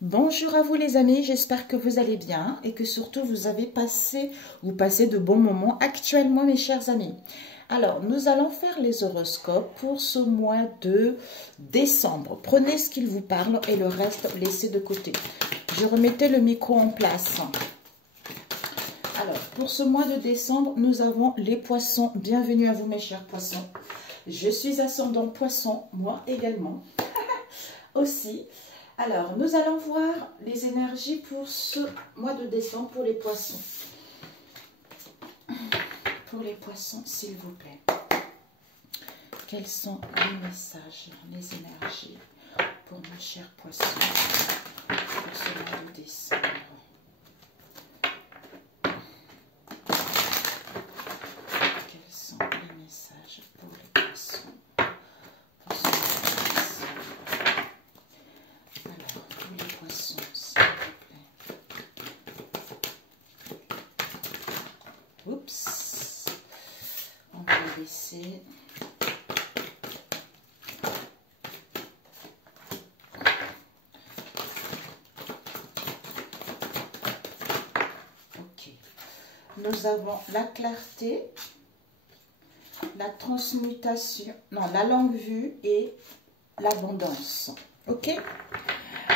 Bonjour à vous les amis, j'espère que vous allez bien et que surtout vous passez de bons moments actuellement mes chers amis. Alors, nous allons faire les horoscopes pour ce mois de décembre. Prenez ce qu'il vous parle et le reste, laissez de côté. Je remettais le micro en place. Alors, pour ce mois de décembre, nous avons les poissons. Bienvenue à vous mes chers poissons. Je suis ascendant poisson, moi également, aussi. Alors, nous allons voir les énergies pour ce mois de décembre pour les poissons. Pour les poissons, s'il vous plaît. Quels sont les messages, les énergies pour mes chers poissons pour ce mois de décembre? Quels sont les messages pour les poissons? Oups, on va laisser. Ok. Nous avons la clarté, la transmutation, non, la longue vue et l'abondance. Ok.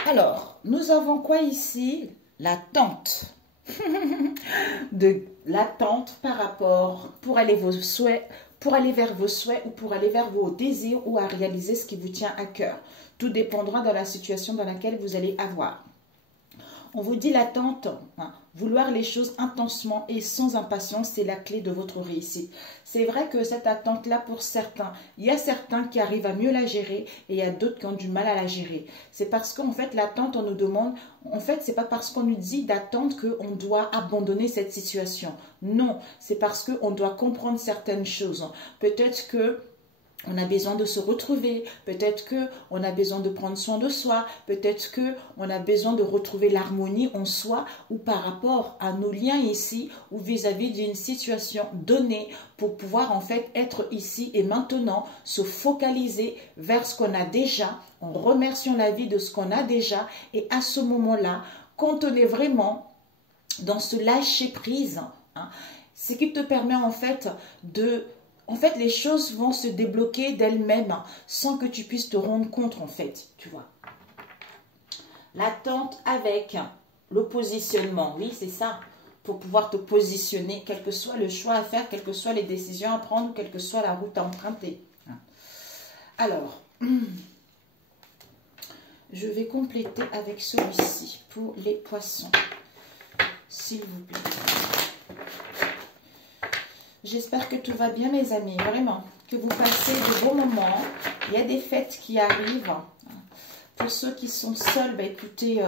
Alors, nous avons quoi ici? L'attente. De l'attente par rapport pour aller vers vos souhaits ou pour aller vers vos désirs ou à réaliser ce qui vous tient à cœur. Tout dépendra de la situation dans laquelle vous allez avoir. On vous dit l'attente, vouloir les choses intensément et sans impatience, c'est la clé de votre réussite. C'est vrai que cette attente-là, pour certains, il y a certains qui arrivent à mieux la gérer et il y a d'autres qui ont du mal à la gérer. C'est parce qu'en fait, l'attente, on nous demande, en fait, c'est pas parce qu'on nous dit d'attendre qu'on doit abandonner cette situation. Non, c'est parce qu'on doit comprendre certaines choses. Peut-être que on a besoin de se retrouver, peut-être qu'on a besoin de prendre soin de soi, peut-être qu'on a besoin de retrouver l'harmonie en soi ou par rapport à nos liens ici ou vis-à-vis d'une situation donnée pour pouvoir en fait être ici et maintenant, se focaliser vers ce qu'on a déjà, en remerciant la vie de ce qu'on a déjà et à ce moment-là, quand on est vraiment dans ce lâcher-prise, ce qui te permet en fait de... En fait, les choses vont se débloquer d'elles-mêmes sans que tu puisses te rendre compte, en fait, tu vois. L'attente avec le positionnement, oui, c'est ça, pour pouvoir te positionner, quel que soit le choix à faire, quelles que soient les décisions à prendre, quelle que soit la route à emprunter. Alors, je vais compléter avec celui-ci pour les poissons, s'il vous plaît. J'espère que tout va bien mes amis, vraiment, que vous passez de bons moments. Il y a des fêtes qui arrivent. Pour ceux qui sont seuls, bah, écoutez,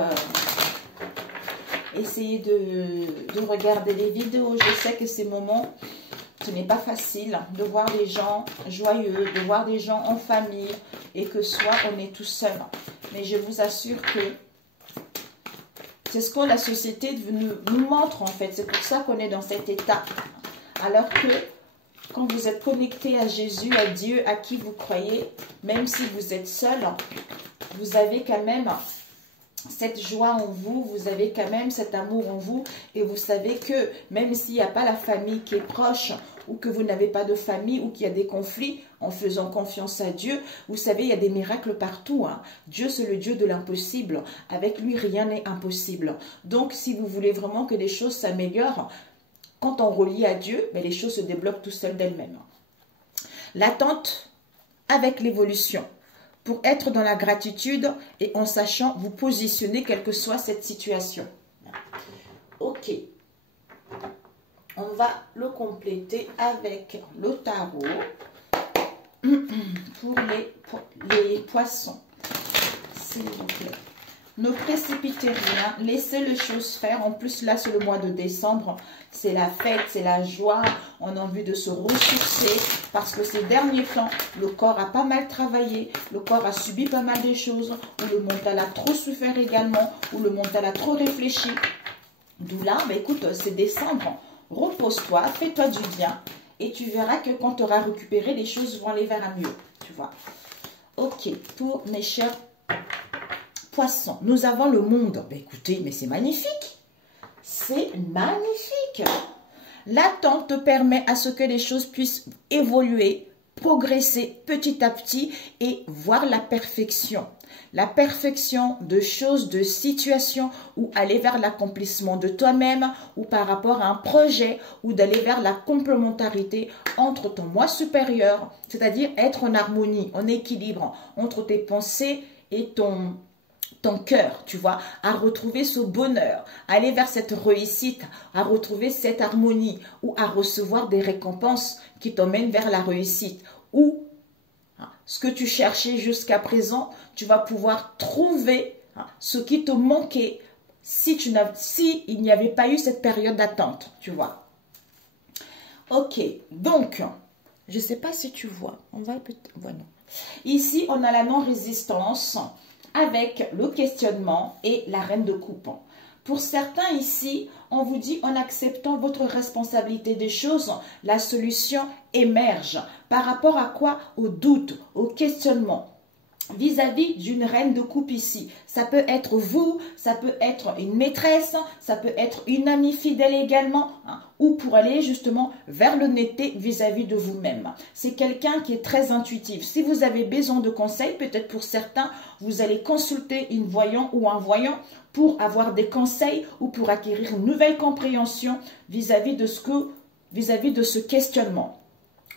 essayez de regarder les vidéos. Je sais que ces moments, ce n'est pas facile de voir des gens joyeux, de voir des gens en famille et que soit on est tout seul. Mais je vous assure que c'est ce que la société nous montre en fait. C'est pour ça qu'on est dans cet état. Alors que quand vous êtes connecté à Jésus, à Dieu, à qui vous croyez, même si vous êtes seul, vous avez quand même cette joie en vous, vous avez quand même cet amour en vous et vous savez que même s'il n'y a pas la famille qui est proche ou que vous n'avez pas de famille ou qu'il y a des conflits, en faisant confiance à Dieu, vous savez, il y a des miracles partout. Dieu, c'est le Dieu de l'impossible. Avec lui, rien n'est impossible. Donc, si vous voulez vraiment que les choses s'améliorent, quand on relie à Dieu, les choses se débloquent tout seules d'elles-mêmes. L'attente avec l'évolution. Pour être dans la gratitude et en sachant vous positionner quelle que soit cette situation. Ok. On va le compléter avec le tarot pour les poissons. S'il vous plaît. Ne précipitez rien, laissez les choses faire. En plus, là, c'est le mois de décembre. C'est la fête, c'est la joie. On a envie de se ressourcer parce que ces derniers temps, le corps a pas mal travaillé. Le corps a subi pas mal de choses. Ou le mental a trop souffert également. Ou le mental a trop réfléchi. D'où là, écoute, c'est décembre. Repose-toi, fais-toi du bien. Et tu verras que quand tu auras récupéré, les choses vont aller vers un mieux. Tu vois. Ok, pour mes chers Poisson, nous avons le monde. Ben, écoutez, mais c'est magnifique. C'est magnifique. L'attente te permet à ce que les choses puissent évoluer, progresser petit à petit et voir la perfection. La perfection de choses, de situations ou aller vers l'accomplissement de toi-même ou par rapport à un projet ou d'aller vers la complémentarité entre ton moi supérieur, c'est-à-dire être en harmonie, en équilibre entre tes pensées et ton cœur, tu vois, à retrouver ce bonheur, aller vers cette réussite, à retrouver cette harmonie ou à recevoir des récompenses qui t'emmènent vers la réussite ou ce que tu cherchais jusqu'à présent, tu vas pouvoir trouver ce qui te manquait si il n'y avait pas eu cette période d'attente, tu vois. Ok, donc, je ne sais pas si tu vois, on va peut-être, voilà. Ici, on a la non-résistance avec le questionnement et la reine de coupe. Pour certains ici, on vous dit en acceptant votre responsabilité des choses, la solution émerge. Par rapport à quoi? Au doute, au questionnement. Vis-à-vis d'une reine de coupe ici. Ça peut être vous, ça peut être une maîtresse, ça peut être une amie fidèle également, ou pour aller justement vers l'honnêteté vis-à-vis de vous-même. C'est quelqu'un qui est très intuitif. Si vous avez besoin de conseils, peut-être pour certains, vous allez consulter une voyante ou un voyant pour avoir des conseils ou pour acquérir une nouvelle compréhension vis-à-vis de ce questionnement.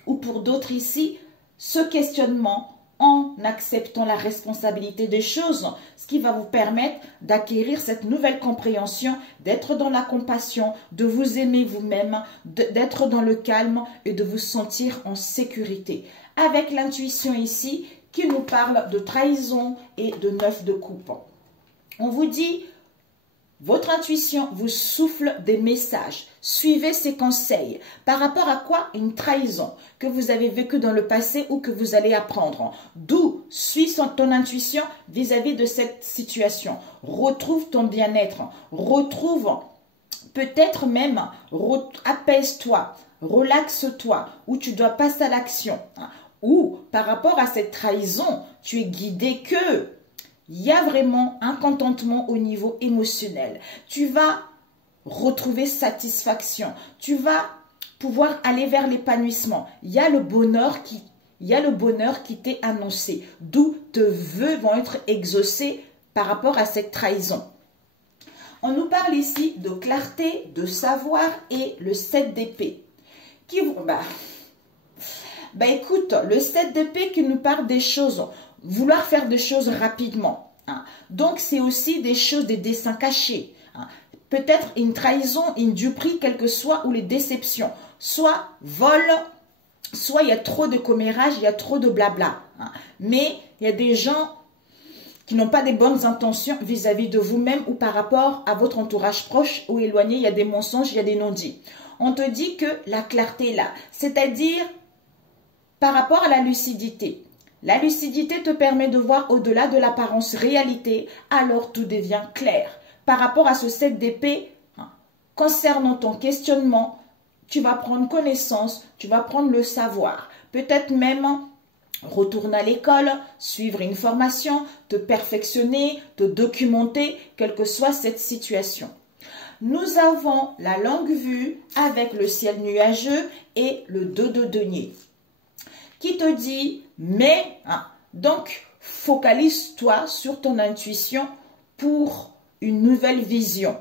Ou pour d'autres ici, ce questionnement en acceptant la responsabilité des choses, ce qui va vous permettre d'acquérir cette nouvelle compréhension, d'être dans la compassion, de vous aimer vous-même, d'être dans le calme et de vous sentir en sécurité. Avec l'intuition ici qui nous parle de trahison et de 9 de coupe. On vous dit, votre intuition vous souffle des messages. Suivez ses conseils. Par rapport à quoi? Une trahison que vous avez vécue dans le passé ou que vous allez apprendre. D'où suis ton intuition vis-à-vis de cette situation. Retrouve ton bien-être. Retrouve peut-être même, apaise-toi, relaxe-toi, ou tu dois passer à l'action. Ou par rapport à cette trahison, tu es guidé que il y a vraiment un contentement au niveau émotionnel. Tu vas retrouver satisfaction. Tu vas pouvoir aller vers l'épanouissement. Il y a le bonheur qui t'est annoncé. D'où tes vœux vont être exaucés par rapport à cette trahison. On nous parle ici de clarté, de savoir et le 7 d'épée. Écoute, le 7 d'épée qui nous parle des choses, vouloir faire des choses rapidement. Donc, c'est aussi des choses, des desseins cachés. Peut-être une trahison, une duperie, quel que soit, ou les déceptions. Soit vol, soit il y a trop de commérage, il y a trop de blabla. Mais il y a des gens qui n'ont pas des bonnes intentions vis-à-vis de vous-même ou par rapport à votre entourage proche ou éloigné. Il y a des mensonges, il y a des non-dits. On te dit que la clarté est là. C'est-à-dire par rapport à la lucidité. La lucidité te permet de voir au-delà de l'apparence réalité, alors tout devient clair. Par rapport à ce 7 d'épée, concernant ton questionnement, tu vas prendre connaissance, tu vas prendre le savoir. Peut-être même retourner à l'école, suivre une formation, te perfectionner, te documenter, quelle que soit cette situation. Nous avons la longue vue avec le ciel nuageux et le 2 de denier qui te dit, donc focalise-toi sur ton intuition pour une nouvelle vision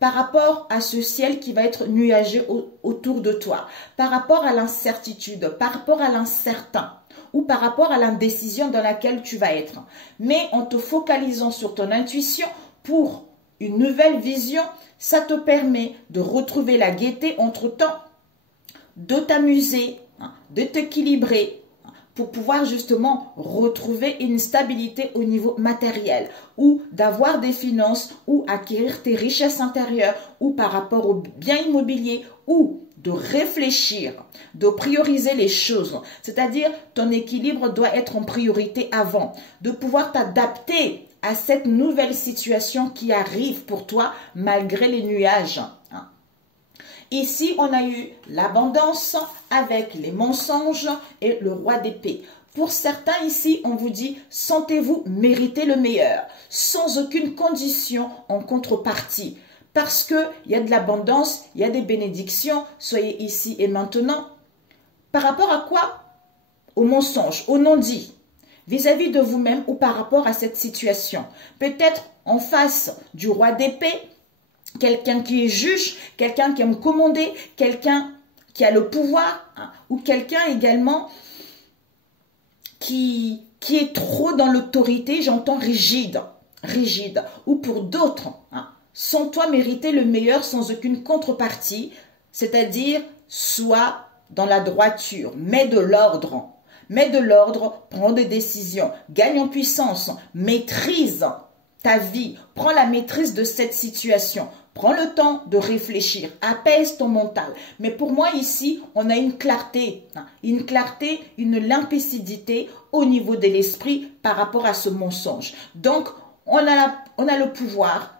par rapport à ce ciel qui va être nuageux autour de toi, par rapport à l'incertitude, par rapport à l'incertain ou par rapport à l'indécision dans laquelle tu vas être. Mais en te focalisant sur ton intuition pour une nouvelle vision, ça te permet de retrouver la gaieté entre-temps, de t'amuser, de t'équilibrer pour pouvoir justement retrouver une stabilité au niveau matériel ou d'avoir des finances ou acquérir tes richesses intérieures ou par rapport au bien immobilier ou de réfléchir, de prioriser les choses. C'est-à-dire ton équilibre doit être en priorité avant, de pouvoir t'adapter à cette nouvelle situation qui arrive pour toi malgré les nuages. Ici, on a eu l'abondance avec les mensonges et le roi d'épée. Pour certains ici, on vous dit, sentez-vous mériter le meilleur, sans aucune condition en contrepartie. Parce qu'il y a de l'abondance, il y a des bénédictions, soyez ici et maintenant. Par rapport à quoi? Au mensonge, au non-dit, vis-à-vis de vous-même ou par rapport à cette situation. Peut-être en face du roi d'épée, quelqu'un qui est juge, quelqu'un qui aime commander, quelqu'un qui a le pouvoir, hein, ou quelqu'un également qui est trop dans l'autorité, j'entends rigide, ou pour d'autres, hein, sans toi mériter le meilleur sans aucune contrepartie, c'est-à-dire sois dans la droiture, mets de l'ordre, prends des décisions, gagne en puissance, maîtrise ta vie, prends la maîtrise de cette situation. Prends le temps de réfléchir, apaise ton mental. Mais pour moi ici, on a une clarté, une limpidité au niveau de l'esprit par rapport à ce mensonge. Donc, on a le pouvoir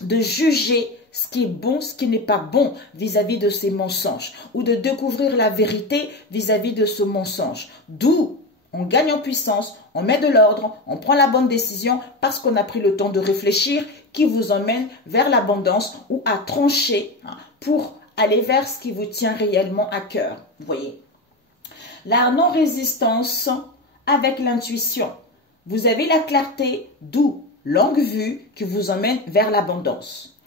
de juger ce qui est bon, ce qui n'est pas bon vis-à-vis de ces mensonges ou de découvrir la vérité vis-à-vis de ce mensonge. D'où on gagne en puissance, on met de l'ordre, on prend la bonne décision parce qu'on a pris le temps de réfléchir qui vous emmène vers l'abondance ou à trancher pour aller vers ce qui vous tient réellement à cœur. Vous voyez, la non-résistance avec l'intuition. Vous avez la clarté, d'où longue vue qui vous emmène vers l'abondance.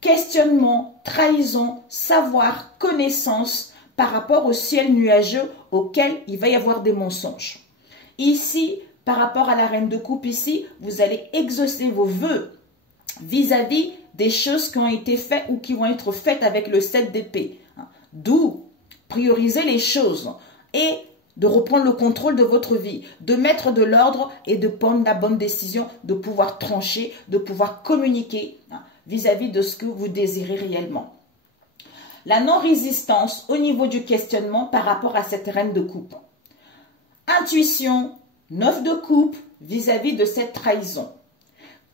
Questionnement, trahison, savoir, connaissance par rapport au ciel nuageux auquel il va y avoir des mensonges. Ici, par rapport à la reine de coupe, ici, vous allez exaucer vos vœux vis-à-vis des choses qui ont été faites ou qui vont être faites avec le 7 d'épée. D'où prioriser les choses et de reprendre le contrôle de votre vie, de mettre de l'ordre et de prendre la bonne décision, de pouvoir trancher, de pouvoir communiquer vis-à-vis de ce que vous désirez réellement. La non-résistance au niveau du questionnement par rapport à cette reine de coupe. Intuition, 9 de coupe vis-à-vis de cette trahison.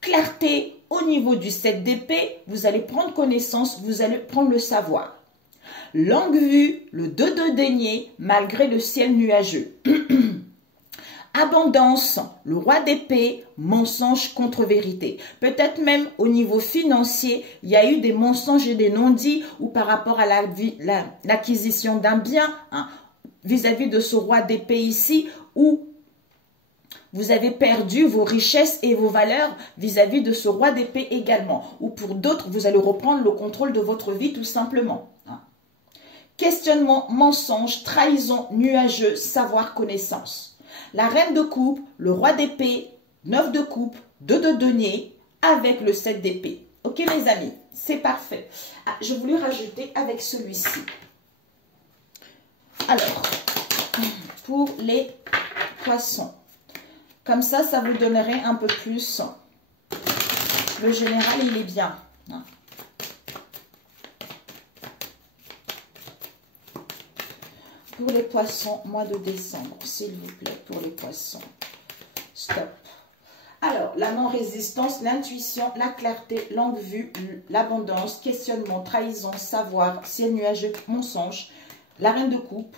Clarté au niveau du 7 d'épée, vous allez prendre connaissance, vous allez prendre le savoir. Longue vue, le 2 de denier, malgré le ciel nuageux. Abondance, le roi d'épée, mensonge contre vérité. Peut-être même au niveau financier, il y a eu des mensonges et des non-dits ou par rapport à l'acquisition d'un bien, vis-à-vis de ce roi d'épée ici, où vous avez perdu vos richesses et vos valeurs vis-à-vis de ce roi d'épée également. Ou pour d'autres, vous allez reprendre le contrôle de votre vie tout simplement. Questionnement, mensonge, trahison, nuageux, savoir, connaissance. La reine de coupe, le roi d'épée, 9 de coupe, 2 de denier, avec le 7 d'épée. Ok mes amis, c'est parfait. Je voulais rajouter avec celui-ci. Alors, pour les poissons, comme ça vous donnerait un peu plus. Le général, il est bien. Pour les poissons, mois de décembre, s'il vous plaît, pour les poissons. Stop. Alors, la non-résistance, l'intuition, la clarté, longue vue, l'abondance, questionnement, trahison, savoir, ciel nuageux, mensonge, la reine de coupe,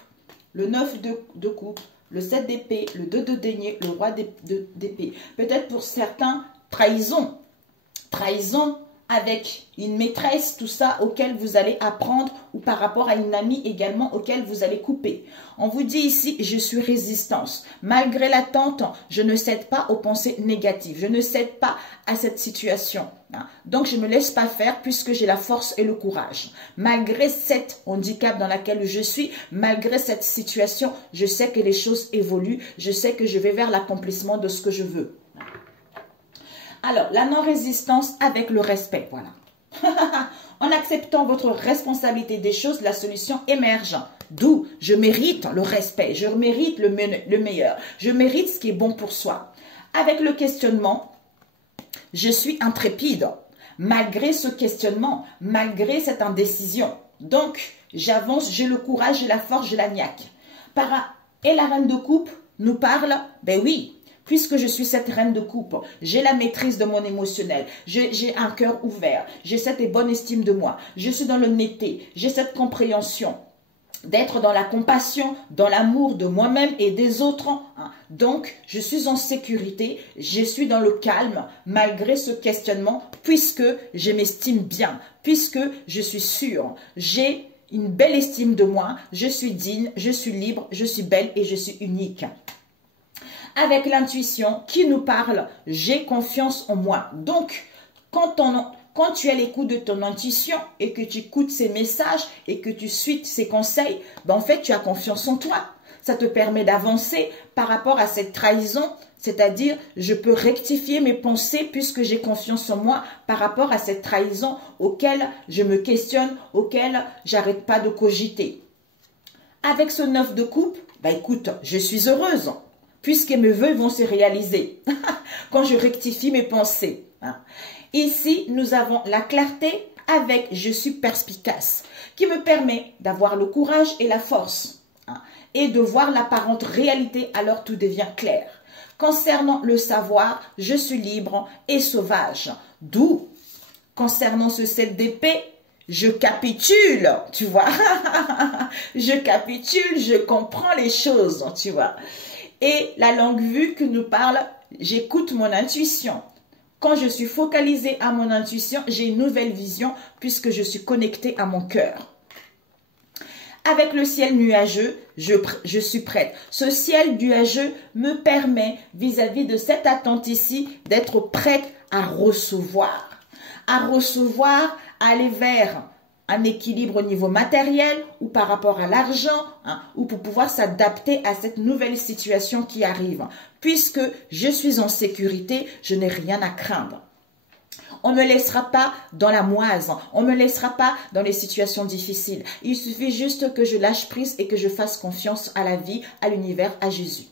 le 9 de coupe, le 7 d'épée, le 2 de denier, le roi d'épée. Peut-être pour certains, trahison. Trahison avec une maîtresse, tout ça, auquel vous allez apprendre, ou par rapport à une amie également, auquel vous allez couper. On vous dit ici, je suis résistance. Malgré l'attente, je ne cède pas aux pensées négatives. Je ne cède pas à cette situation. Donc, je ne me laisse pas faire puisque j'ai la force et le courage. Malgré cet handicap dans lequel je suis, malgré cette situation, je sais que les choses évoluent. Je sais que je vais vers l'accomplissement de ce que je veux. Alors, la non-résistance avec le respect, voilà. En acceptant votre responsabilité des choses, la solution émerge. D'où je mérite le respect, je mérite le meilleur, je mérite ce qui est bon pour soi. Avec le questionnement, je suis intrépide, malgré ce questionnement, malgré cette indécision. Donc, j'avance, j'ai le courage, j'ai la force, j'ai la niaque. Et la reine de coupe nous parle, ben oui, puisque je suis cette reine de coupe, j'ai la maîtrise de mon émotionnel, j'ai un cœur ouvert, j'ai cette bonne estime de moi, je suis dans l'honnêteté, j'ai cette compréhension. d'être dans la compassion, dans l'amour de moi-même et des autres. Hein. Donc, je suis en sécurité, je suis dans le calme malgré ce questionnement puisque je m'estime bien, puisque je suis sûre, j'ai une belle estime de moi, je suis digne, je suis libre, je suis belle et je suis unique. Avec l'intuition qui nous parle, j'ai confiance en moi. Donc, quand tu es à l'écoute de ton intuition et que tu écoutes ses messages et que tu suis ses conseils, ben en fait, tu as confiance en toi. Ça te permet d'avancer par rapport à cette trahison, c'est-à-dire je peux rectifier mes pensées puisque j'ai confiance en moi par rapport à cette trahison auquel je me questionne, auquel j'arrête pas de cogiter. Avec ce 9 de coupe, ben écoute, je suis heureuse puisque mes vœux vont se réaliser quand je rectifie mes pensées. Ici, nous avons la clarté avec « je suis perspicace » qui me permet d'avoir le courage et la force et de voir l'apparente réalité alors tout devient clair. Concernant le savoir, je suis libre et sauvage. D'où, concernant ce 7 d'épée, je capitule, tu vois. Je capitule, je comprends les choses, tu vois. Et la longue vue que nous parle, j'écoute mon intuition. Quand je suis focalisée à mon intuition, j'ai une nouvelle vision puisque je suis connectée à mon cœur. Avec le ciel nuageux, je suis prête. Ce ciel nuageux me permet, vis-à-vis de cette attente ici, d'être prête à recevoir, à aller vers un équilibre au niveau matériel ou par rapport à l'argent, ou pour pouvoir s'adapter à cette nouvelle situation qui arrive. Puisque je suis en sécurité, je n'ai rien à craindre. On ne me laissera pas dans la moise, on ne me laissera pas dans les situations difficiles. Il suffit juste que je lâche prise et que je fasse confiance à la vie, à l'univers, à Jésus.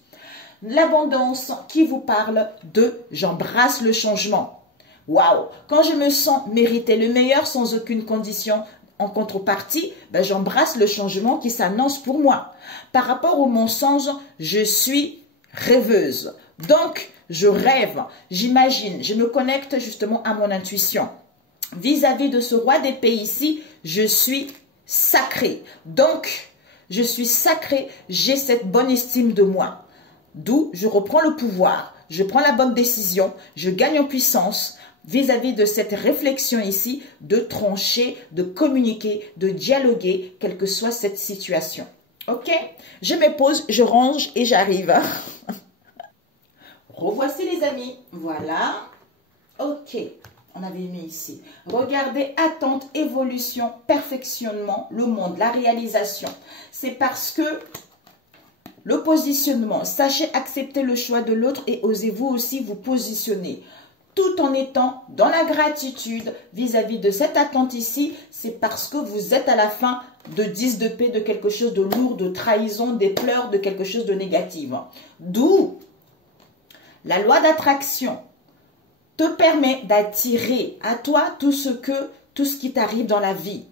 L'abondance qui vous parle de « j'embrasse le changement ». Waouh! Quand je me sens mériter le meilleur sans aucune condition en contrepartie, ben j'embrasse le changement qui s'annonce pour moi. Par rapport au mensonge, je suis rêveuse. Donc, je rêve, j'imagine, je me connecte justement à mon intuition. Vis-à-vis de ce roi d'épée ici, je suis sacrée. Donc, je suis sacrée, j'ai cette bonne estime de moi. D'où je reprends le pouvoir, je prends la bonne décision, je gagne en puissance vis-à-vis de cette réflexion ici, de trancher, de communiquer, de dialoguer, quelle que soit cette situation. Ok? Je me pose, je range et j'arrive. Revoici les amis. Voilà. Ok. On avait mis ici. Regardez, attente, évolution, perfectionnement, le monde, la réalisation. C'est parce que le positionnement, sachez accepter le choix de l'autre et osez-vous aussi vous positionner. Tout en étant dans la gratitude vis-à-vis de cette attente ici, c'est parce que vous êtes à la fin de 10 de paix, de quelque chose de lourd, de trahison, des pleurs, de quelque chose de négatif. D'où la loi d'attraction te permet d'attirer à toi tout ce qui t'arrive dans la vie.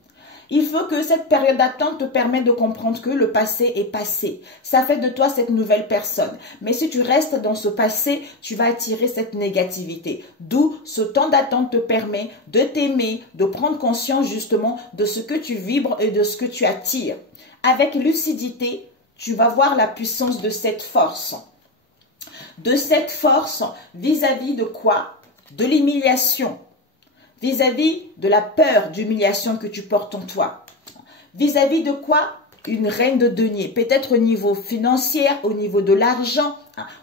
Il faut que cette période d'attente te permette de comprendre que le passé est passé. Ça fait de toi cette nouvelle personne. Mais si tu restes dans ce passé, tu vas attirer cette négativité. D'où ce temps d'attente te permet de t'aimer, de prendre conscience justement de ce que tu vibres et de ce que tu attires. Avec lucidité, tu vas voir la puissance de cette force. De cette force vis-à-vis de quoi? De l'humiliation. Vis-à-vis de la peur d'humiliation que tu portes en toi. Vis-à-vis de quoi? Une reine de denier. Peut-être au niveau financier, au niveau de l'argent,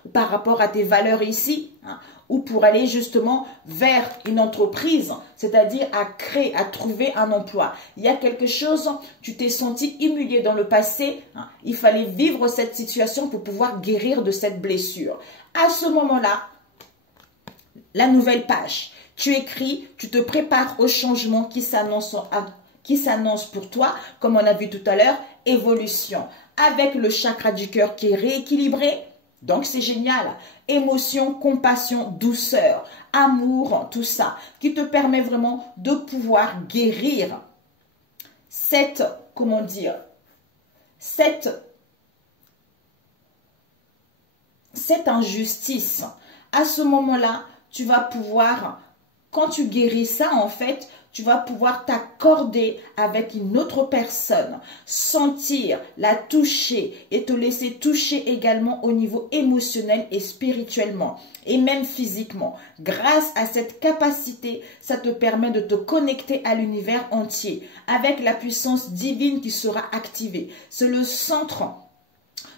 ou par rapport à tes valeurs ici, ou pour aller justement vers une entreprise, c'est-à-dire à créer, à trouver un emploi. Il y a quelque chose, tu t'es senti humilié dans le passé, il fallait vivre cette situation pour pouvoir guérir de cette blessure. À ce moment-là, la nouvelle page. Tu écris, tu te prépares au changement qui s'annonce pour toi, comme on a vu tout à l'heure, évolution. Avec le chakra du cœur qui est rééquilibré, donc c'est génial. Émotion, compassion, douceur, amour, tout ça, qui te permet vraiment de pouvoir guérir cette, comment dire, cette injustice. À ce moment-là, tu vas pouvoir quand tu guéris ça, en fait, tu vas pouvoir t'accorder avec une autre personne, sentir, la toucher et te laisser toucher également au niveau émotionnel et spirituellement et même physiquement. Grâce à cette capacité, ça te permet de te connecter à l'univers entier avec la puissance divine qui sera activée. C'est le centre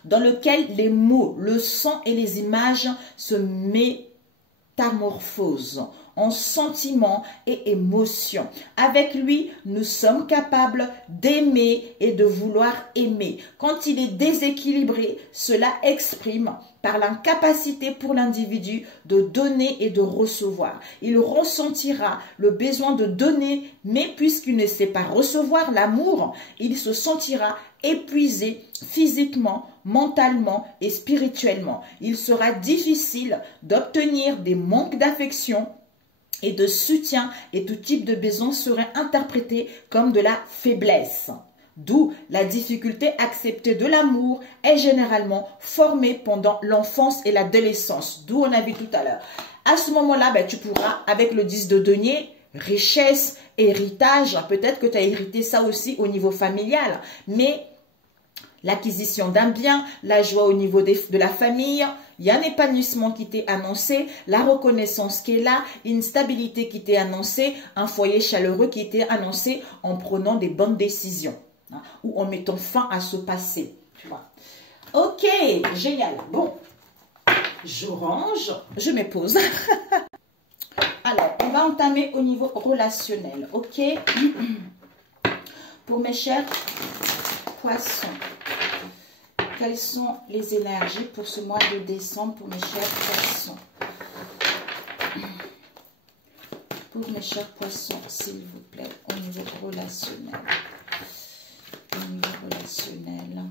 dans lequel les mots, le son et les images se métamorphosent en sentiments et émotions. Avec lui, nous sommes capables d'aimer et de vouloir aimer. Quand il est déséquilibré, cela exprime par l'incapacité pour l'individu de donner et de recevoir. Il ressentira le besoin de donner, mais puisqu'il ne sait pas recevoir l'amour, il se sentira épuisé physiquement, mentalement et spirituellement. Il sera difficile d'obtenir des manques d'affection et de soutien, et tout type de besoin serait interprété comme de la faiblesse. D'où la difficulté à accepter de l'amour est généralement formée pendant l'enfance et l'adolescence. D'où on a vu tout à l'heure. À ce moment-là, tu pourras, avec le 10 de denier, richesse, héritage, peut-être que tu as hérité ça aussi au niveau familial, mais l'acquisition d'un bien, la joie au niveau de la famille, il y a un épanouissement qui t'est annoncé, la reconnaissance qui est là, une stabilité qui t'est annoncée, un foyer chaleureux qui t'est annoncé en prenant des bonnes décisions, hein, ou en mettant fin à ce passé. Tu vois. Ok, génial. Bon, je range, je me pose. Alors, on va entamer au niveau relationnel, ok? Pour mes chers poissons, quelles sont les énergies pour ce mois de décembre pour mes chers poissons? Pour mes chers poissons, s'il vous plaît, au niveau relationnel. Au niveau relationnel.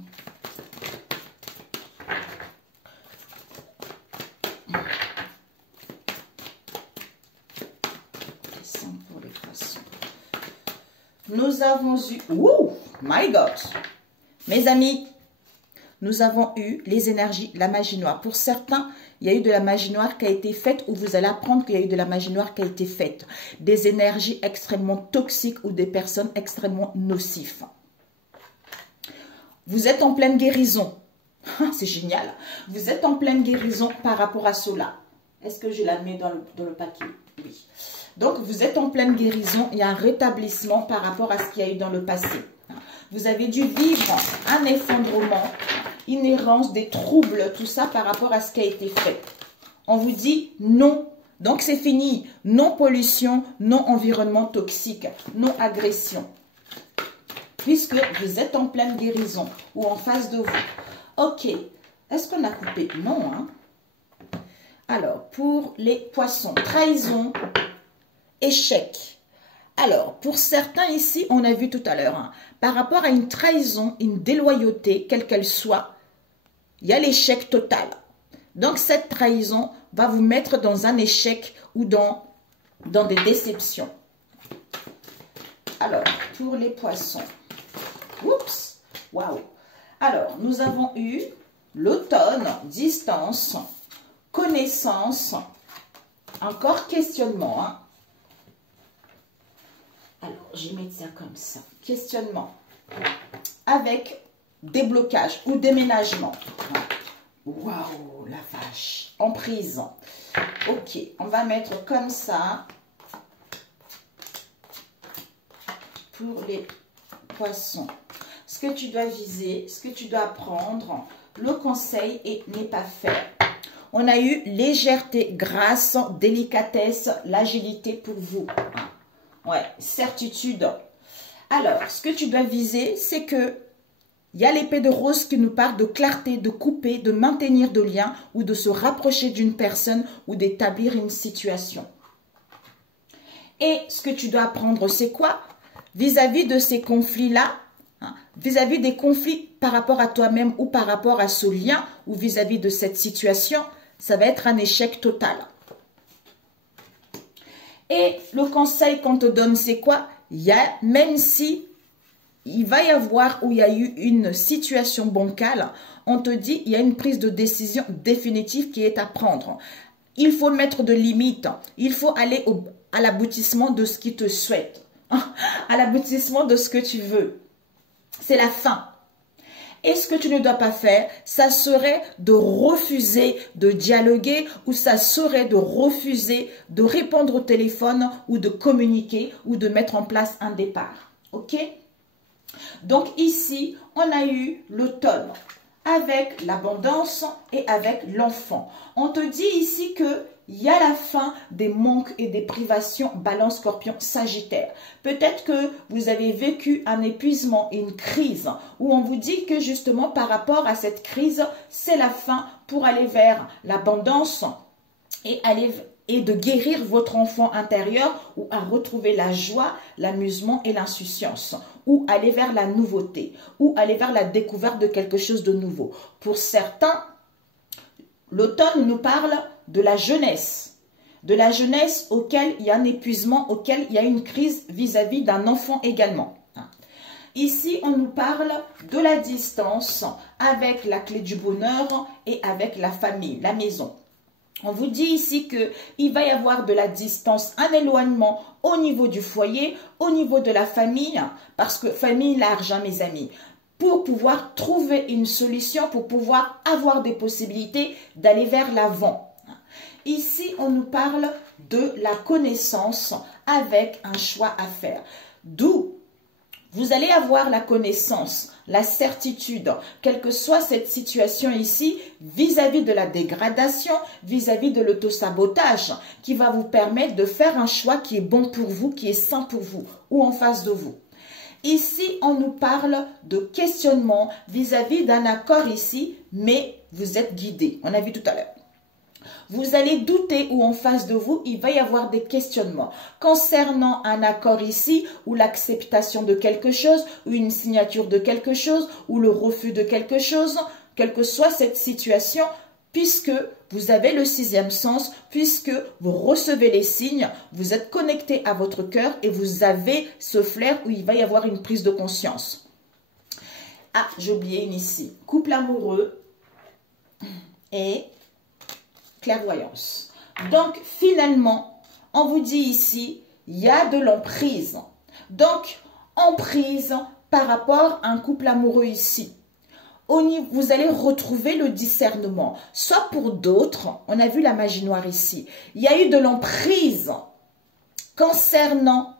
Décembre pour les poissons. Nous avons eu... Oh my God! Mes amis, nous avons eu les énergies, la magie noire. Pour certains, il y a eu de la magie noire qui a été faite, ou vous allez apprendre qu'il y a eu de la magie noire qui a été faite. Des énergies extrêmement toxiques ou des personnes extrêmement nocives. Vous êtes en pleine guérison. C'est génial. Vous êtes en pleine guérison par rapport à cela. Est-ce que je la mets dans le paquet? Oui. Donc, vous êtes en pleine guérison. Il y a un rétablissement par rapport à ce qu'il y a eu dans le passé. Vous avez dû vivre un effondrement, une errance, des troubles, tout ça par rapport à ce qui a été fait. On vous dit non. Donc, c'est fini. Non pollution, non environnement toxique, non agression. Puisque vous êtes en pleine guérison ou en face de vous. Ok. Est-ce qu'on a coupé? Non, hein? Alors, pour les poissons, trahison, échec. Alors, pour certains ici, on a vu tout à l'heure, hein, par rapport à une trahison, une déloyauté, quelle qu'elle soit, il y a l'échec total. Donc, cette trahison va vous mettre dans un échec ou dans des déceptions. Alors, pour les poissons. Oups, waouh. Alors, nous avons eu l'automne, distance, connaissance, encore questionnement, hein. Alors, je vais mettre ça comme ça. Questionnement. Avec déblocage ou déménagement. Waouh, la vache. Emprise. Ok, on va mettre comme ça. Pour les poissons. Ce que tu dois viser, ce que tu dois apprendre, le conseil n'est pas faire. On a eu légèreté, grâce, délicatesse, l'agilité pour vous. Ouais, certitude. Alors, ce que tu dois viser, c'est que il y a l'épée de rose qui nous parle de clarté, de couper, de maintenir de liens ou de se rapprocher d'une personne ou d'établir une situation. Et ce que tu dois apprendre, c'est quoi? Vis-à-vis de ces conflits-là, hein, vis-à-vis des conflits par rapport à toi-même ou par rapport à ce lien ou vis-à-vis de cette situation, ça va être un échec total. Et le conseil qu'on te donne, c'est quoi? Même si il va y avoir ou il y a eu une situation bancale, on te dit il y a une prise de décision définitive qui est à prendre. Il faut mettre de limites. Il faut aller à l'aboutissement de ce qu'il te souhaite, à l'aboutissement de ce que tu veux. C'est la fin. Et ce que tu ne dois pas faire, ça serait de refuser de dialoguer ou ça serait de refuser de répondre au téléphone ou de communiquer ou de mettre en place un départ. Ok? Donc ici, on a eu l'automne avec l'abondance et avec l'enfant. On te dit ici que il y a la fin des manques et des privations, Balance, Scorpion, Sagittaire. Peut-être que vous avez vécu un épuisement, une crise, où on vous dit que justement par rapport à cette crise, c'est la fin pour aller vers l'abondance et de guérir votre enfant intérieur ou à retrouver la joie, l'amusement et l'insouciance, ou aller vers la nouveauté, ou aller vers la découverte de quelque chose de nouveau. Pour certains, l'automne nous parle de la jeunesse auquel il y a un épuisement, auquel il y a une crise vis-à-vis d'un enfant également. Ici, on nous parle de la distance avec la clé du bonheur et avec la famille, la maison. On vous dit ici qu'il va y avoir de la distance, un éloignement au niveau du foyer, au niveau de la famille, parce que famille large, hein, mes amis, pour pouvoir trouver une solution, pour pouvoir avoir des possibilités d'aller vers l'avant. Ici, on nous parle de la connaissance avec un choix à faire. D'où vous allez avoir la connaissance, la certitude, quelle que soit cette situation ici, vis-à-vis de la dégradation, vis-à-vis de l'autosabotage, qui va vous permettre de faire un choix qui est bon pour vous, qui est sain pour vous, ou en face de vous. Ici, on nous parle de questionnement vis-à-vis d'un accord ici, mais vous êtes guidé. On a vu tout à l'heure. Vous allez douter ou en face de vous, il va y avoir des questionnements concernant un accord ici ou l'acceptation de quelque chose ou une signature de quelque chose ou le refus de quelque chose, quelle que soit cette situation, puisque vous avez le sixième sens, puisque vous recevez les signes, vous êtes connecté à votre cœur et vous avez ce flair où il va y avoir une prise de conscience. Ah, j'ai oublié une ici. Couple amoureux et clairvoyance. Donc, finalement, on vous dit ici, il y a de l'emprise. Donc, emprise par rapport à un couple amoureux ici. Vous allez retrouver le discernement. Soit pour d'autres, on a vu la magie noire ici. Il y a eu de l'emprise concernant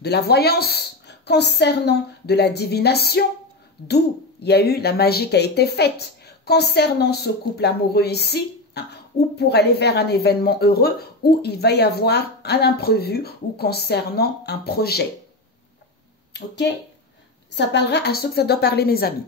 de la voyance, concernant de la divination, d'où il y a eu la magie qui a été faite. Concernant ce couple amoureux ici, ou pour aller vers un événement heureux où il va y avoir un imprévu ou concernant un projet. Ok? Ça parlera à ceux que ça doit parler, mes amis.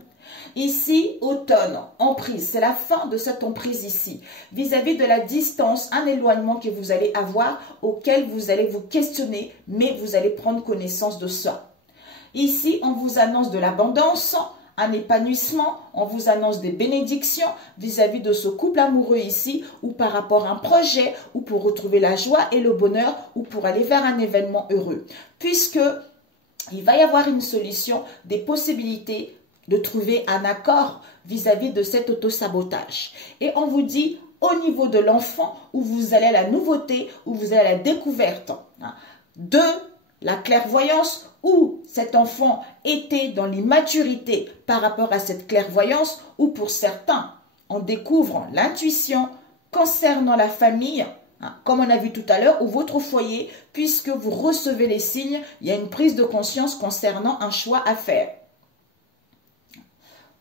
Ici, automne, emprise, c'est la fin de cette emprise ici. Vis-à-vis de la distance, un éloignement que vous allez avoir, auquel vous allez vous questionner, mais vous allez prendre connaissance de ça. Ici, on vous annonce de l'abondance, un épanouissement, on vous annonce des bénédictions vis-à-vis de ce couple amoureux ici, ou par rapport à un projet, ou pour retrouver la joie et le bonheur, ou pour aller vers un événement heureux. Puisque il va y avoir une solution, des possibilités de trouver un accord vis-à-vis de cet autosabotage. Et on vous dit, au niveau de l'enfant, où vous allez à la nouveauté, où vous allez à la découverte de la clairvoyance, où cet enfant était dans l'immaturité par rapport à cette clairvoyance, ou pour certains, on découvre l'intuition concernant la famille, comme on a vu tout à l'heure, ou votre foyer, puisque vous recevez les signes, il y a une prise de conscience concernant un choix à faire.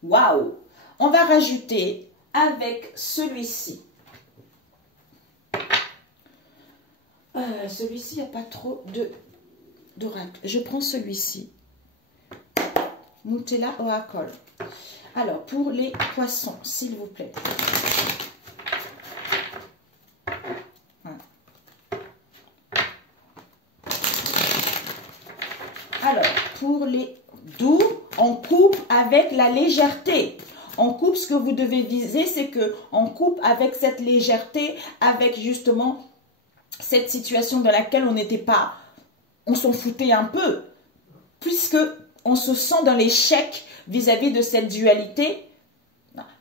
Waouh! On va rajouter avec celui-ci. Celui-ci, il n'y a pas trop d'oracle. Je prends celui-ci. Nutella Oracle. Alors, pour les poissons, s'il vous plaît. Alors, pour les doux, on coupe avec la légèreté. On coupe, ce que vous devez viser, c'est que on coupe avec cette légèreté, avec justement cette situation dans laquelle on n'était pas, on s'en foutait un peu, puisque on se sent dans l'échec vis-à-vis de cette dualité,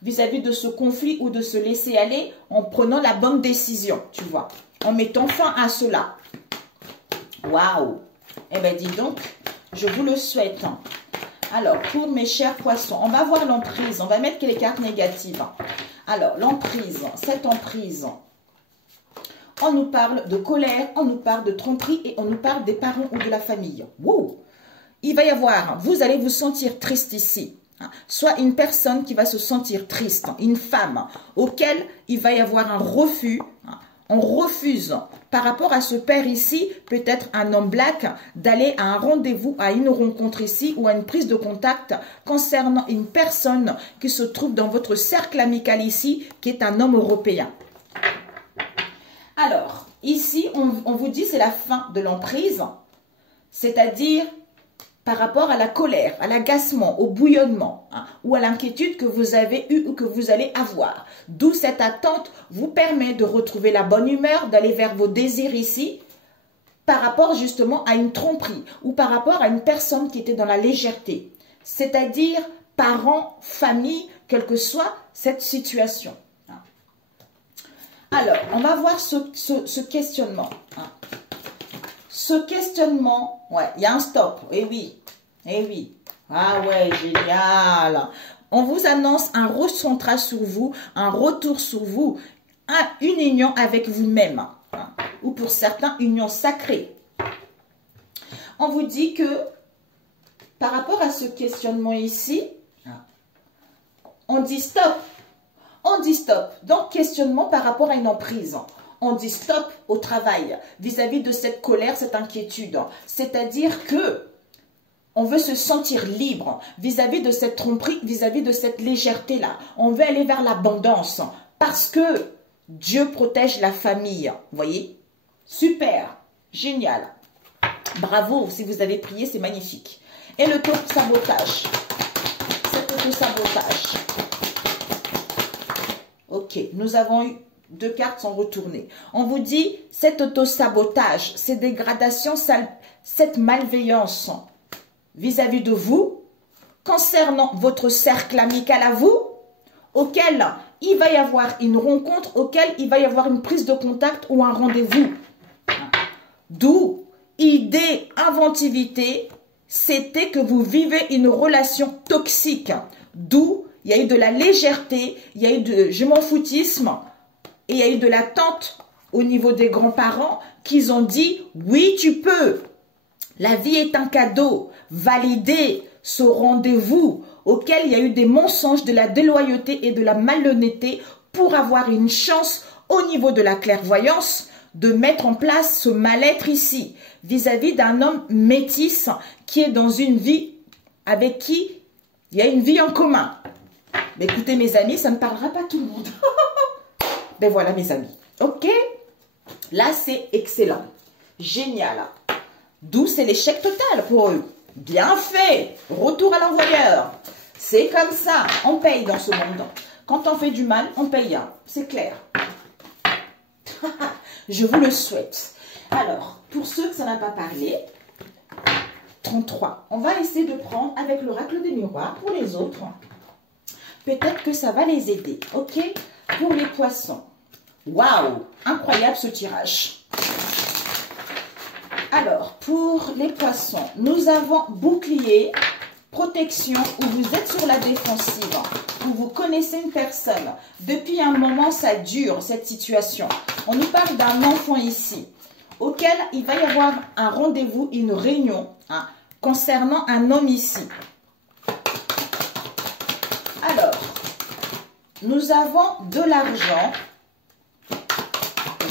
vis-à-vis de ce conflit ou de se laisser aller en prenant la bonne décision, tu vois, en mettant fin à cela. Waouh! Eh bien, dis donc, je vous le souhaite. Alors, pour mes chers poissons, on va voir l'emprise. On va mettre les cartes négatives. Alors, l'emprise, cette emprise, on nous parle de colère, on nous parle de tromperie et on nous parle des parents ou de la famille. Wow! Il va y avoir, vous allez vous sentir triste ici. Soit une personne qui va se sentir triste, une femme, auquel il va y avoir un refus. On refuse par rapport à ce père ici, peut-être un homme black, d'aller à un rendez-vous, à une rencontre ici ou à une prise de contact concernant une personne qui se trouve dans votre cercle amical ici, qui est un homme européen. Alors, ici, on vous dit c'est la fin de l'emprise, c'est-à-dire par rapport à la colère, à l'agacement, au bouillonnement ou à l'inquiétude que vous avez eue ou que vous allez avoir. D'où cette attente vous permet de retrouver la bonne humeur, d'aller vers vos désirs ici par rapport justement à une tromperie ou par rapport à une personne qui était dans la légèreté. C'est-à-dire parents, famille, quelle que soit cette situation. Alors, on va voir ce questionnement. Ce questionnement, ouais, il y a un stop, eh oui. Ah ouais, génial. On vous annonce un recentrage sur vous, un retour sur vous, une union avec vous-même, ou pour certains, union sacrée. On vous dit que, par rapport à ce questionnement ici, on dit stop. On dit stop. Donc, questionnement par rapport à une emprise. On dit stop au travail vis-à-vis de cette colère, cette inquiétude. C'est-à-dire que on veut se sentir libre vis-à-vis de cette tromperie, vis-à-vis de cette légèreté-là. On veut aller vers l'abondance parce que Dieu protège la famille. Vous voyez? Super, génial. Bravo, si vous avez prié, c'est magnifique. Et le auto-sabotage. Cet auto-sabotage. Ok, nous avons eu 2 cartes sont retournées. On vous dit, cet auto-sabotage, cette dégradation, cette malveillance vis-à-vis de vous, concernant votre cercle amical à vous, auquel il va y avoir une rencontre, auquel il va y avoir une prise de contact ou un rendez-vous. D'où, idée, inventivité, c'était que vous vivez une relation toxique. D'où, il y a eu de la légèreté, il y a eu de je m'en foutisme, et il y a eu de l'attente au niveau des grands-parents qui ont dit « Oui, tu peux. La vie est un cadeau. Validez ce rendez-vous auquel il y a eu des mensonges, de la déloyauté et de la malhonnêteté pour avoir une chance au niveau de la clairvoyance de mettre en place ce mal-être ici vis-à-vis d'un homme métis qui est dans une vie avec qui il y a une vie en commun. » Mais écoutez mes amis, ça ne parlera pas tout le monde. Ben voilà mes amis, ok? Là c'est excellent, génial. D'où c'est l'échec total pour eux. Bien fait, retour à l'envoyeur. C'est comme ça, on paye dans ce monde. Quand on fait du mal, on paye, c'est clair. Je vous le souhaite. Alors, pour ceux que ça n'a pas parlé, 33. On va essayer de prendre avec l'oracle des miroirs pour les autres. Peut-être que ça va les aider, ok? Pour les poissons. Waouh, incroyable ce tirage. Alors, pour les poissons, nous avons bouclier, protection, où vous êtes sur la défensive, où vous connaissez une personne. Depuis un moment, ça dure, cette situation. On nous parle d'un enfant ici, auquel il va y avoir un rendez-vous, une réunion, concernant un homme ici. Alors, nous avons de l'argent,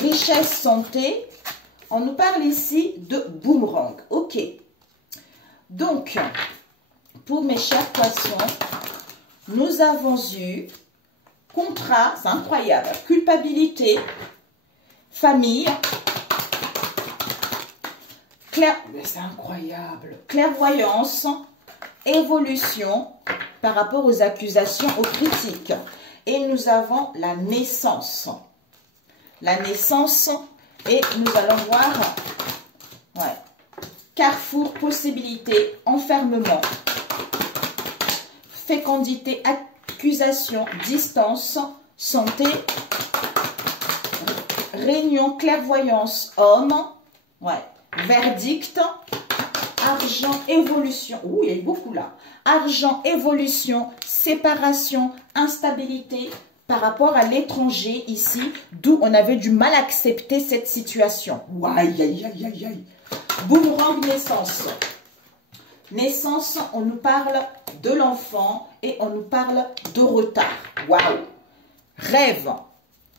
richesse, santé. On nous parle ici de boomerang. Ok. Donc, pour mes chers poissons, nous avons eu contrat, c'est incroyable, culpabilité, famille, c'est incroyable, clairvoyance, évolution par rapport aux accusations, aux critiques. Et nous avons la naissance. La naissance, et nous allons voir, carrefour, possibilité, enfermement, fécondité, accusation, distance, santé, réunion, clairvoyance, homme, verdict, argent, évolution. Ouh, il y a eu beaucoup là. Argent, évolution, séparation, instabilité par rapport à l'étranger ici, d'où on avait du mal à accepter cette situation. Aïe, aïe, aïe, aïe, aïe. Boomerang, naissance. Naissance, on nous parle de l'enfant et on nous parle de retard. Waouh. Rêve.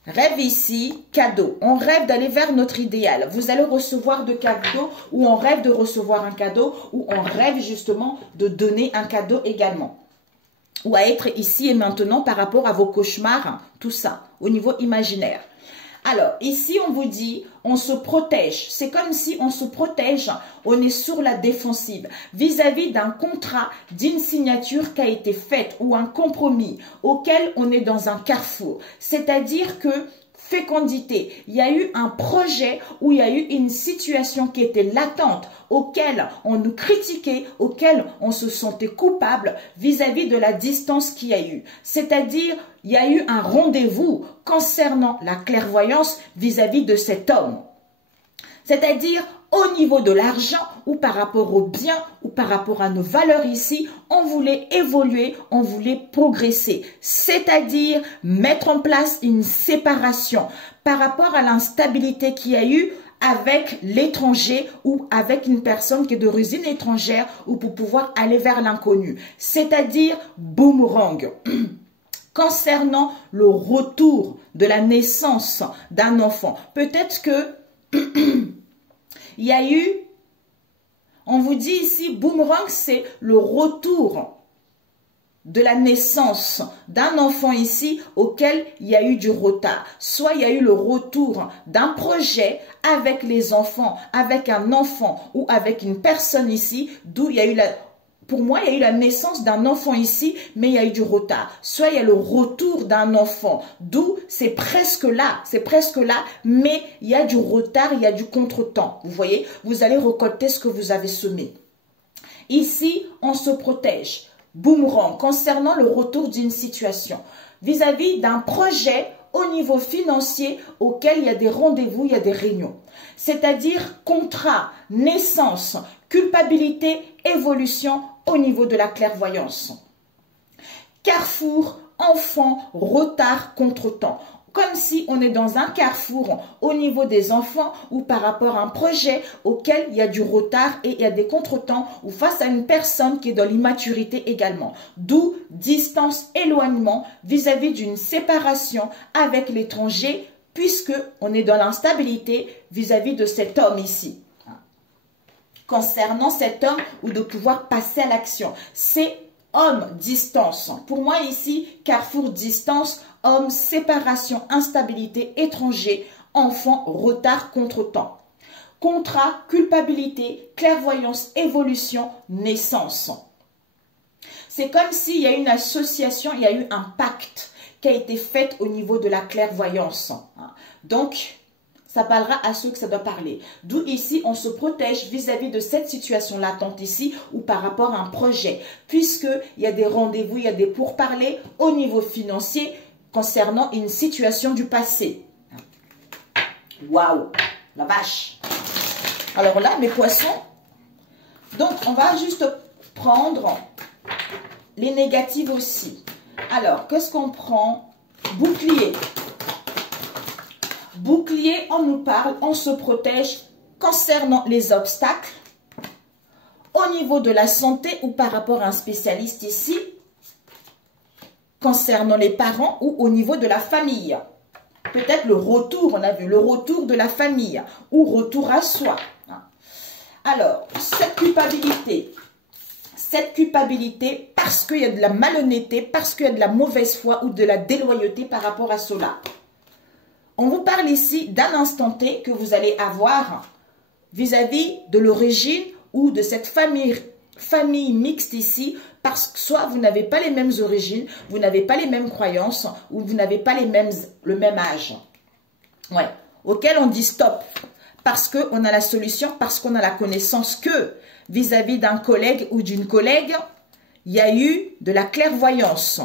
Rêve ici, cadeau. On rêve d'aller vers notre idéal. Vous allez recevoir de cadeaux ou on rêve de recevoir un cadeau ou on rêve justement de donner un cadeau également. Ou à être ici et maintenant par rapport à vos cauchemars, tout ça, au niveau imaginaire. Alors, ici, on vous dit, on se protège. C'est comme si on se protège, on est sur la défensive vis-à-vis d'un contrat, d'une signature qui a été faite ou un compromis auquel on est dans un carrefour. C'est-à-dire que fécondité, il y a eu un projet où il y a eu une situation qui était latente, auquel on nous critiquait, auquel on se sentait coupable vis-à-vis de la distance qu'il y a eu. C'est-à-dire, il y a eu un rendez-vous concernant la clairvoyance vis-à-vis de cet homme. C'est-à-dire, au niveau de l'argent ou par rapport aux biens ou par rapport à nos valeurs ici, on voulait évoluer, on voulait progresser. C'est-à-dire mettre en place une séparation par rapport à l'instabilité qu'il y a eu avec l'étranger ou avec une personne qui est d'origine étrangère ou pour pouvoir aller vers l'inconnu. C'est-à-dire boomerang. Concernant le retour de la naissance d'un enfant, peut-être que il y a eu, on vous dit ici, boomerang, c'est le retour de la naissance d'un enfant ici auquel il y a eu du retard. Soit il y a eu le retour d'un projet avec les enfants, avec un enfant ou avec une personne ici, d'où il y a eu la... Pour moi, il y a eu la naissance d'un enfant ici, mais il y a eu du retard. Soit il y a le retour d'un enfant, d'où c'est presque là, mais il y a du retard, il y a du contretemps. Vous voyez, vous allez récolter ce que vous avez semé. Ici, on se protège. Boomerang, concernant le retour d'une situation, vis-à-vis d'un projet au niveau financier auquel il y a des rendez-vous, il y a des réunions. C'est-à-dire contrat, naissance, culpabilité, évolution au niveau de la clairvoyance. Carrefour, enfant, retard, contretemps. Comme si on est dans un carrefour au niveau des enfants ou par rapport à un projet auquel il y a du retard et il y a des contretemps ou face à une personne qui est dans l'immaturité également. D'où distance, éloignement vis-à-vis d'une séparation avec l'étranger puisque on est dans l'instabilité vis-à-vis de cet homme ici. Concernant cet homme ou de pouvoir passer à l'action. C'est homme, distance. Pour moi ici, carrefour, distance, homme, séparation, instabilité, étranger, enfant, retard, contretemps. Contrat, culpabilité, clairvoyance, évolution, naissance. C'est comme s'il y a une association, il y a eu un pacte qui a été fait au niveau de la clairvoyance. Donc, ça parlera à ceux que ça doit parler. D'où ici, on se protège vis-à-vis de cette situation latente ici ou par rapport à un projet. Puisqu'il y a des rendez-vous, il y a des pourparlers au niveau financier concernant une situation du passé. Waouh, la vache. Alors là, mes poissons, donc on va juste prendre les négatives aussi. Alors, qu'est-ce qu'on prend? Bouclier. Bouclier, on nous parle, on se protège concernant les obstacles au niveau de la santé ou par rapport à un spécialiste ici, concernant les parents ou au niveau de la famille. Peut-être le retour, on a vu, le retour de la famille ou retour à soi. Alors, cette culpabilité parce qu'il y a de la malhonnêteté, parce qu'il y a de la mauvaise foi ou de la déloyauté par rapport à cela. On vous parle ici d'un instant T que vous allez avoir vis-à-vis de l'origine ou de cette famille mixte ici, parce que soit vous n'avez pas les mêmes origines, vous n'avez pas les mêmes croyances ou vous n'avez pas le même âge. Ouais, auquel on dit stop, parce qu'on a la solution, parce qu'on a la connaissance que vis-à-vis d'un collègue ou d'une collègue, il y a eu de la clairvoyance.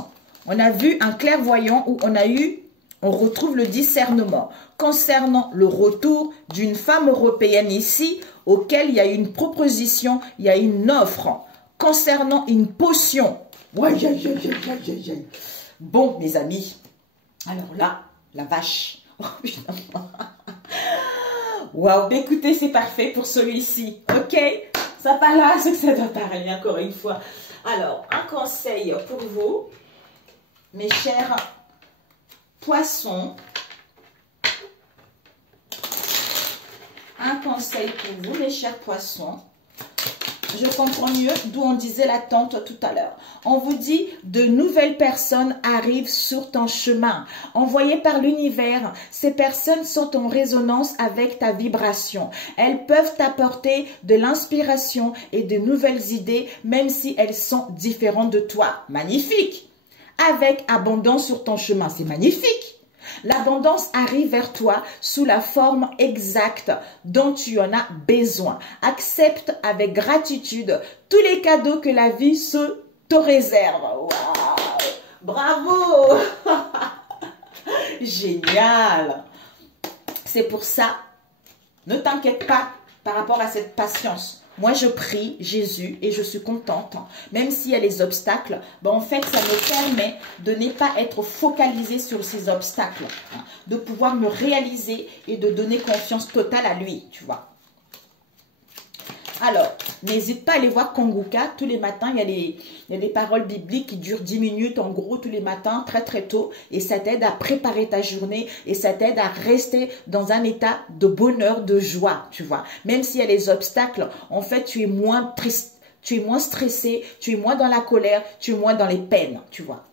On a vu un clairvoyant où on a eu on retrouve le discernement concernant le retour d'une femme européenne ici, auquel il y a une proposition, il y a une offre concernant une potion. Bon, mes amis, alors là, la vache. Waouh, écoutez, c'est parfait pour celui-ci, ok? Ça part là, c'est que ça doit parler encore une fois. Alors, un conseil pour vous, mes chers poissons. Un conseil pour vous, mes chers poissons. Je comprends mieux d'où on disait l'attente tout à l'heure. On vous dit, de nouvelles personnes arrivent sur ton chemin. Envoyées par l'univers, ces personnes sont en résonance avec ta vibration. Elles peuvent t'apporter de l'inspiration et de nouvelles idées, même si elles sont différentes de toi. Magnifique! Avec abondance sur ton chemin, c'est magnifique! L'abondance arrive vers toi sous la forme exacte dont tu en as besoin. Accepte avec gratitude tous les cadeaux que la vie te réserve. Wow. Bravo! Génial! C'est pour ça, ne t'inquiète pas par rapport à cette patience. Moi, je prie Jésus et je suis contente. Même s'il y a les obstacles, ben en fait, ça me permet de ne pas être focalisée sur ces obstacles. Hein, de pouvoir me réaliser et de donner confiance totale à lui, tu vois. Alors, n'hésite pas à aller voir Konguka. Tous les matins, il y a des paroles bibliques qui durent 10 minutes, en gros, tous les matins, très très tôt. Et ça t'aide à préparer ta journée et ça t'aide à rester dans un état de bonheur, de joie, tu vois. Même s'il y a les obstacles, en fait, tu es moins triste, tu es moins stressé, tu es moins dans la colère, tu es moins dans les peines, tu vois.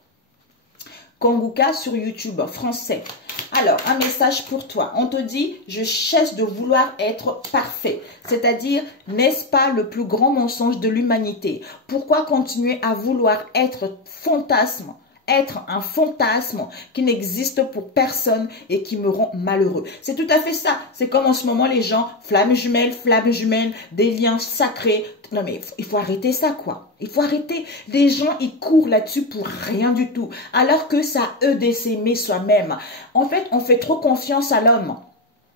Konguka sur YouTube, français. Alors, un message pour toi. On te dit, je cesse de vouloir être parfait. C'est-à-dire, n'est-ce pas le plus grand mensonge de l'humanité? Pourquoi continuer à vouloir être fantasme? Être un fantasme qui n'existe pour personne et qui me rend malheureux. C'est tout à fait ça. C'est comme en ce moment les gens, flammes jumelles, des liens sacrés. Non mais il faut arrêter ça quoi. Il faut arrêter. Les gens, ils courent là-dessus pour rien du tout. Alors que ça à eux de s'aimer soi-même. En fait, on fait trop confiance à l'homme.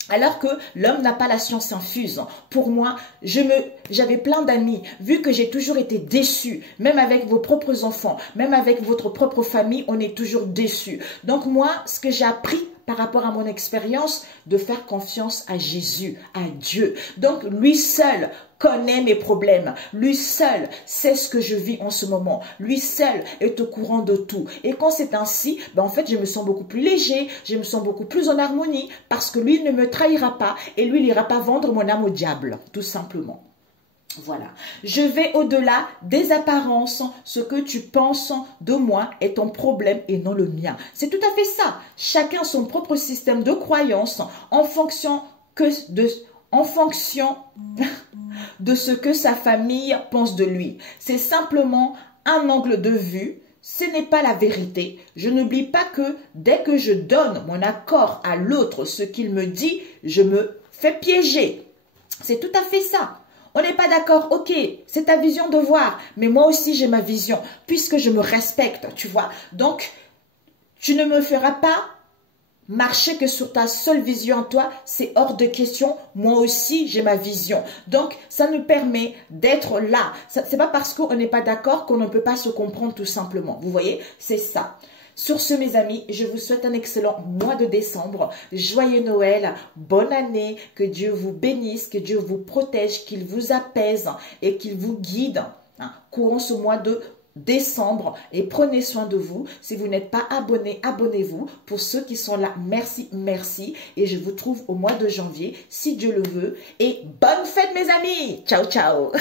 Alors que l'homme n'a pas la science infuse. Pour moi, j'avais plein d'amis. Vu que j'ai toujours été déçue, même avec vos propres enfants, même avec votre propre famille, on est toujours déçu. Donc moi, ce que j'ai appris par rapport à mon expérience, de faire confiance à Jésus, à Dieu. Donc lui seul connaît mes problèmes. Lui seul sait ce que je vis en ce moment. Lui seul est au courant de tout. Et quand c'est ainsi, ben en fait, je me sens beaucoup plus léger, je me sens beaucoup plus en harmonie parce que lui ne me trahira pas et lui, il n'ira pas vendre mon âme au diable, tout simplement. Voilà, je vais au-delà des apparences. Ce que tu penses de moi est ton problème et non le mien. C'est tout à fait ça. Chacun a son propre système de croyance en fonction de ce que sa famille pense de lui. C'est simplement un angle de vue. Ce n'est pas la vérité. Je n'oublie pas que dès que je donne mon accord à l'autre, ce qu'il me dit, je me fais piéger. C'est tout à fait ça. On n'est pas d'accord, ok, c'est ta vision de voir, mais moi aussi j'ai ma vision, puisque je me respecte, tu vois. Donc, tu ne me feras pas marcher que sur ta seule vision en toi, c'est hors de question, moi aussi j'ai ma vision. Donc, ça nous permet d'être là. C'est pas parce qu'on n'est pas d'accord qu'on ne peut pas se comprendre tout simplement. Vous voyez, c'est ça. Sur ce, mes amis, je vous souhaite un excellent mois de décembre. Joyeux Noël, bonne année, que Dieu vous bénisse, que Dieu vous protège, qu'il vous apaise et qu'il vous guide. Courant ce mois de décembre et prenez soin de vous. Si vous n'êtes pas abonné, abonnez-vous. Pour ceux qui sont là, merci, merci. Et je vous trouve au mois de janvier, si Dieu le veut. Et bonne fête, mes amis. Ciao, ciao.